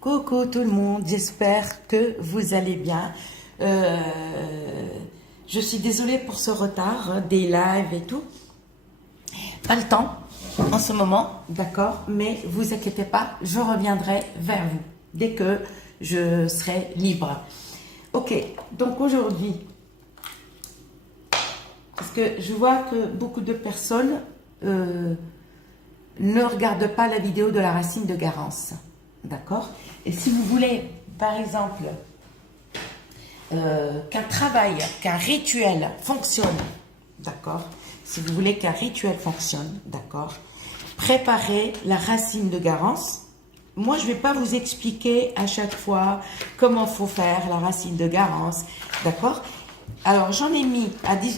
Coucou tout le monde, j'espère que vous allez bien. Je suis désolée pour ce retard des lives et tout. Pas le temps en ce moment, d'accord, mais vous inquiétez pas, je reviendrai vers vous dès que je serai libre. Ok, donc aujourd'hui, parce que je vois que beaucoup de personnes ne regardent pas la vidéo de la racine de Garance, d'accord? Et si vous voulez, par exemple, qu'un travail, qu'un rituel fonctionne, d'accord? Si vous voulez qu'un rituel fonctionne, d'accord? Préparez la racine de Garance. Moi, je ne vais pas vous expliquer à chaque fois comment il faut faire la racine de Garance, d'accord? Alors, j'en ai mis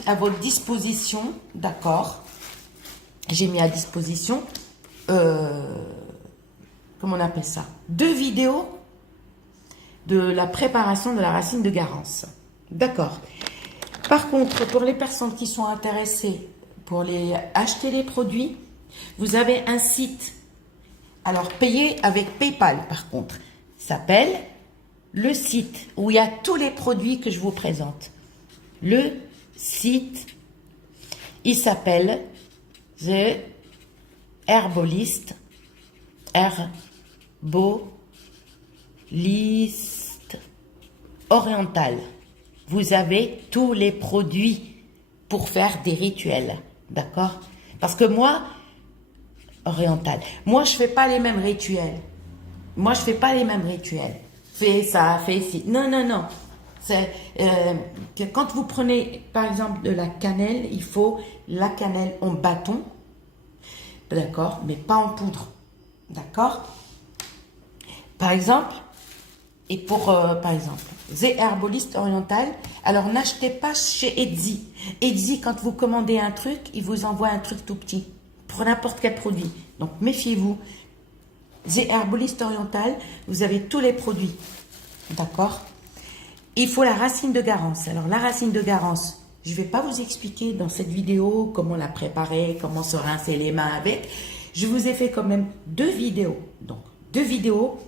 à votre disposition, d'accord? J'ai mis à disposition, comment on appelle ça? 2 vidéos de la préparation de la racine de Garance. D'accord. Par contre, pour les personnes qui sont intéressées pour acheter les produits, vous avez un site. Alors, payez avec PayPal, par contre. Ça s'appelle le site où il y a tous les produits que je vous présente. Le site, il s'appelle The Herbolist, Herbolist Oriental. Vous avez tous les produits pour faire des rituels, d'accord? Parce que moi, oriental, moi je fais pas les mêmes rituels. Moi je fais pas les mêmes rituels. Fais ça, fais ci. Non, non, non. C'est que quand vous prenez par exemple de la cannelle, il faut la cannelle en bâton, d'accord, mais pas en poudre, d'accord. Par exemple, et pour par exemple, The Herbolist Oriental, alors n'achetez pas chez Etsy. Etsy, quand vous commandez un truc, il vous envoie un truc tout petit pour n'importe quel produit. Donc méfiez-vous. The Herbolist Oriental, vous avez tous les produits, d'accord. Il faut la racine de Garance. Alors, la racine de Garance, je ne vais pas vous expliquer dans cette vidéo comment la préparer, comment se rincer les mains avec. Je vous ai fait quand même 2 vidéos. Donc, 2 vidéos.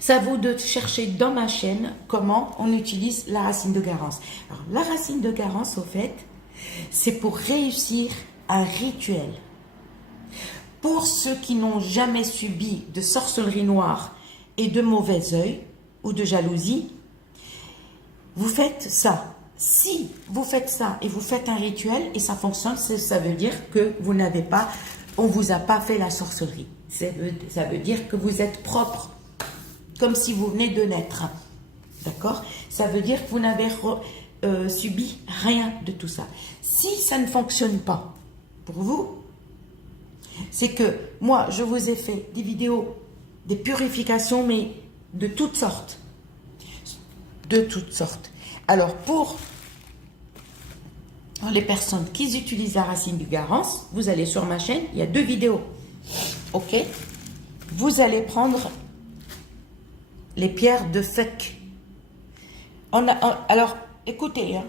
Ça vaut de chercher dans ma chaîne comment on utilise la racine de Garance. Alors, la racine de Garance, au fait, c'est pour réussir un rituel. Pour ceux qui n'ont jamais subi de sorcellerie noire et de mauvais œil ou de jalousie, vous faites ça. Si vous faites ça et vous faites un rituel et ça fonctionne, ça veut dire que vous n'avez pas, on ne vous a pas fait la sorcellerie. Ça veut dire que vous êtes propre, comme si vous venez de naître. D'accord? Ça veut dire que vous n'avez subi rien de tout ça. Si ça ne fonctionne pas pour vous, c'est que moi, je vous ai fait des vidéos, des purifications, mais de toutes sortes. De toutes sortes. Alors, pour les personnes qui utilisent la racine de Garance, vous allez sur ma chaîne, il y a 2 vidéos. Ok? Vous allez prendre les pierres de feuc. Alors, écoutez, hein,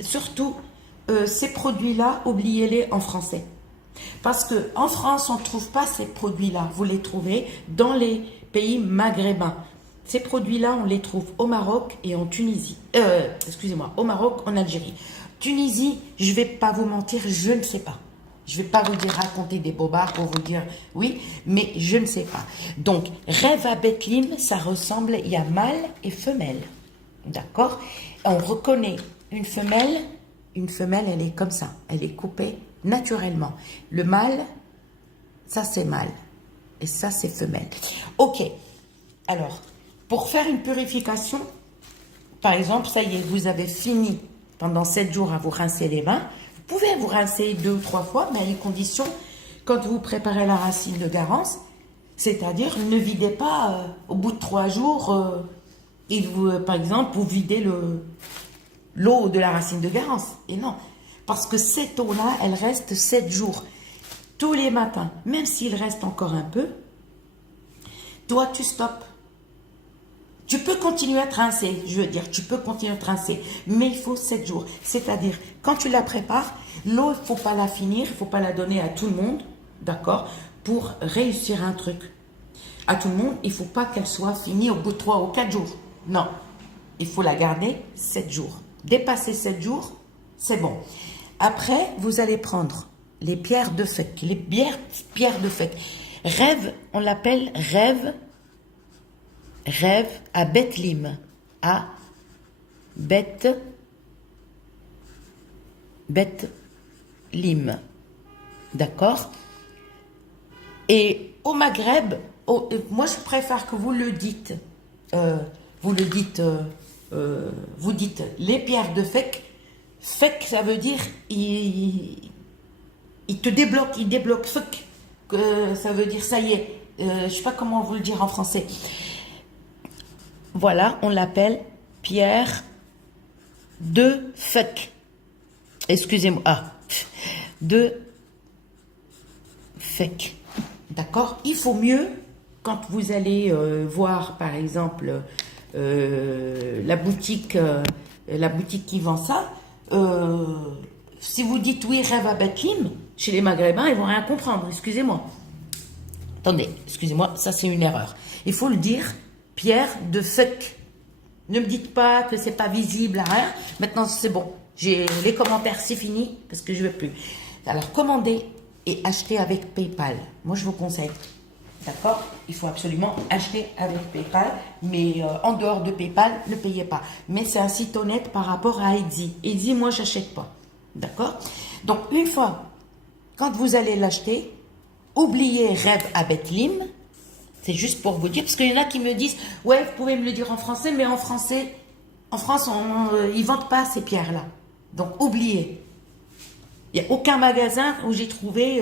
surtout, ces produits-là, oubliez-les en français. Parce qu'en France, on ne trouve pas ces produits-là. Vous les trouvez dans les pays maghrébins. Ces produits-là, on les trouve au Maroc et en Tunisie. Excusez-moi, au Maroc, en Algérie. Tunisie, je ne vais pas vous mentir, je ne sais pas. Je ne vais pas vous dire raconter des bobards pour vous dire oui, mais je ne sais pas. Donc, rêve à Bethléem, ça ressemble, il y a mâle et femelle. D'accord? On reconnaît une femelle, elle est comme ça. Elle est coupée naturellement. Le mâle, ça c'est mâle. Et ça c'est femelle. Ok. Alors, pour faire une purification, par exemple, ça y est, vous avez fini pendant 7 jours à vous rincer les mains. Vous pouvez vous rincer 2 ou 3 fois, mais à une condition, quand vous préparez la racine de Garance, c'est-à-dire ne videz pas au bout de 3 jours, par exemple, vous videz l'eau de la racine de Garance. Et non, parce que cette eau-là, elle reste 7 jours. Tous les matins, même s'il reste encore un peu, toi, tu stoppes. Tu peux continuer à te rincer, je veux dire, tu peux continuer à te rincer, mais il faut 7 jours. C'est-à-dire, quand tu la prépares, l'eau, il ne faut pas la finir, il ne faut pas la donner à tout le monde, d'accord, pour réussir un truc. à tout le monde, il ne faut pas qu'elle soit finie au bout de 3 ou 4 jours. Non, il faut la garder 7 jours. Dépasser 7 jours, c'est bon. Après, vous allez prendre les pierres de fek. Les pierres de fek. Rêve, on l'appelle rêve. Rêve à Bethlim. À Bethlim. D'accord? Et au Maghreb, moi je préfère que vous le dites. Vous dites les pierres de fek. Fek, ça veut dire il te débloque, il débloque. Fek, ça veut dire ça y est. Je ne sais pas comment vous le dire en français. Voilà, on l'appelle pierre de fek. Excusez-moi. De fek. D'accord? Il faut mieux, quand vous allez voir, par exemple, la boutique qui vend ça, si vous dites oui, rêve à Bethlim, chez les Maghrébins, ils vont rien comprendre. Excusez-moi. Attendez, excusez-moi, ça c'est une erreur. Il faut le dire, pierre de fek. Ne me dites pas que c'est pas visible, rien. Maintenant, c'est bon. J'ai les commentaires, c'est fini, parce que je ne veux plus. Alors, commandez et achetez avec PayPal. Moi, je vous conseille. D'accord? Il faut absolument acheter avec PayPal, mais en dehors de PayPal, ne payez pas. Mais c'est un site honnête par rapport à Etsy. Etsy, moi, j'achète pas. D'accord? Donc, une fois, quand vous allez l'acheter, oubliez Rêve à Bethlim. C'est juste pour vous dire, parce qu'il y en a qui me disent, ouais, vous pouvez me le dire en français, mais en français, en France, ils ne vendent pas ces pierres-là. Donc, oubliez. Il n'y a aucun magasin où j'ai trouvé,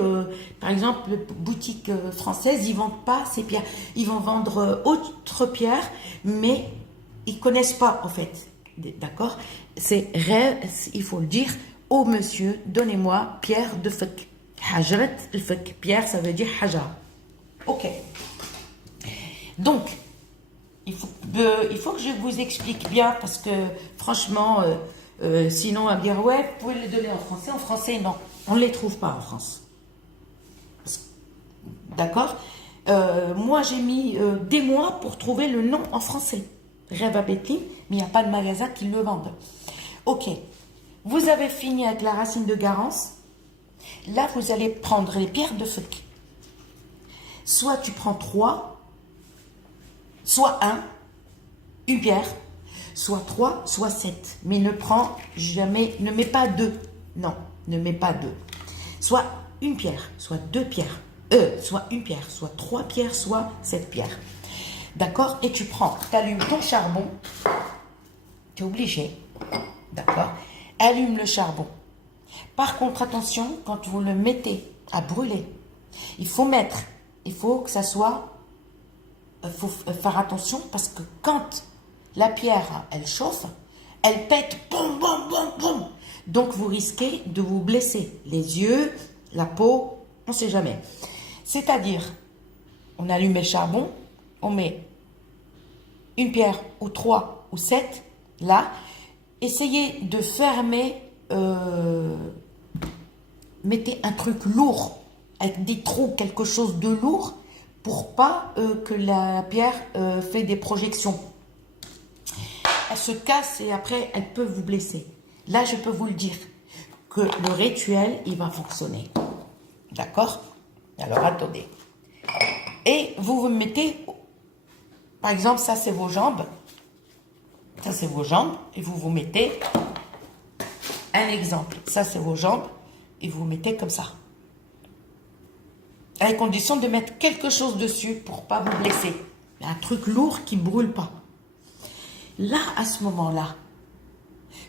par exemple, boutique française, ils ne vendent pas ces pierres. Ils vont vendre autres pierres, mais ils ne connaissent pas, en fait. D'accord? C'est rêve, il faut le dire. Oh monsieur, donnez-moi pierre de fek. Hajrat al-fek. Pierre, ça veut dire hajar. Ok. Donc, il faut que je vous explique bien, parce que franchement, sinon, on va me dire, ouais, vous pouvez les donner en français. En français, non, on ne les trouve pas en France. D'accord? Moi, j'ai mis des mois pour trouver le nom en français. Rêve à Bethlim, mais il n'y a pas de magasin qui le vendent. Ok, vous avez fini avec la racine de Garance. Là, vous allez prendre les pierres de fek. Soit tu prends 3, soit une pierre, soit 3, soit 7. Mais ne mets pas 2. Non, ne mets pas 2. Soit une pierre, soit 2 pierres. Soit une pierre, soit 3 pierres, soit 7 pierres. D'accord? Et tu allumes ton charbon. Tu es obligé. D'accord? Allume le charbon. Par contre, attention, quand vous le mettez à brûler, il faut que ça soit... Il faut faire attention parce que quand la pierre, elle chauffe, elle pète, boum, boum, boum, boum. Donc, vous risquez de vous blesser. Les yeux, la peau, on ne sait jamais. C'est-à-dire, on allume le charbon, on met une pierre ou 3 ou 7, là. Essayez de fermer, mettez un truc lourd, avec des trous, quelque chose de lourd, pour pas que la pierre fait des projections. Elle se casse et après, elle peut vous blesser. Là, je peux vous le dire, que le rituel, il va fonctionner. D'accord? Alors, attendez. Et vous mettez, par exemple, ça, c'est vos jambes. Ça, c'est vos jambes. Et vous mettez, un exemple. Ça, c'est vos jambes. Et vous mettez comme ça. À la condition de mettre quelque chose dessus pour ne pas vous blesser. Un truc lourd qui ne brûle pas. Là, à ce moment-là,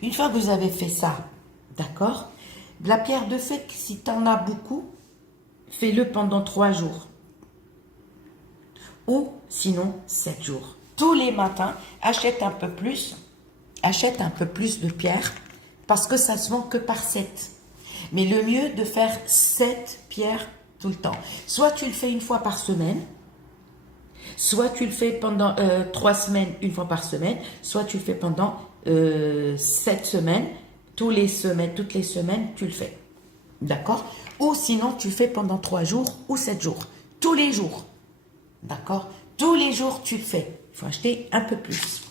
une fois que vous avez fait ça, d'accord, la pierre de fek, si tu en as beaucoup, fais-le pendant 3 jours. Ou sinon 7 jours. Tous les matins, achète un peu plus de pierres parce que ça se vend que par 7. Mais le mieux de faire 7 pierres tout le temps. Soit tu le fais une fois par semaine, soit tu le fais pendant 3 semaines, une fois par semaine, soit tu le fais pendant 7 semaines, toutes les semaines, tu le fais. D'accord? Ou sinon, tu le fais pendant 3 jours ou 7 jours. Tous les jours. D'accord? Tous les jours, tu le fais. Il faut acheter un peu plus.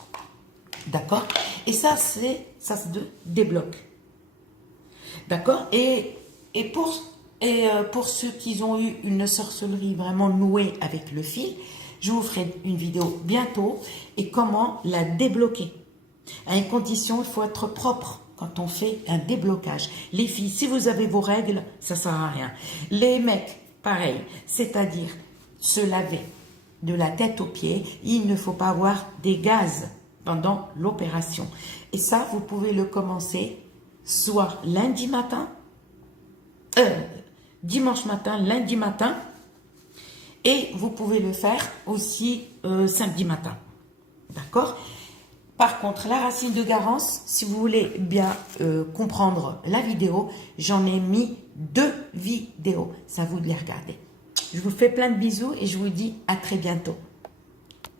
D'accord? Et ça, ça se débloque. D'accord? Et pour ceux qui ont eu une sorcellerie vraiment nouée avec le fil, je vous ferai une vidéo bientôt et comment la débloquer. À une condition, il faut être propre quand on fait un déblocage. Les filles, si vous avez vos règles, ça ne sert à rien. Les mecs, pareil, c'est-à-dire se laver de la tête aux pieds. Il ne faut pas avoir des gaz pendant l'opération. Et ça, vous pouvez le commencer soit lundi matin, dimanche matin, lundi matin, et vous pouvez le faire aussi samedi matin. D'accord? Par contre, la racine de Garance, si vous voulez bien comprendre la vidéo, j'en ai mis 2 vidéos. C'est à vous de les regarder. Je vous fais plein de bisous et je vous dis à très bientôt.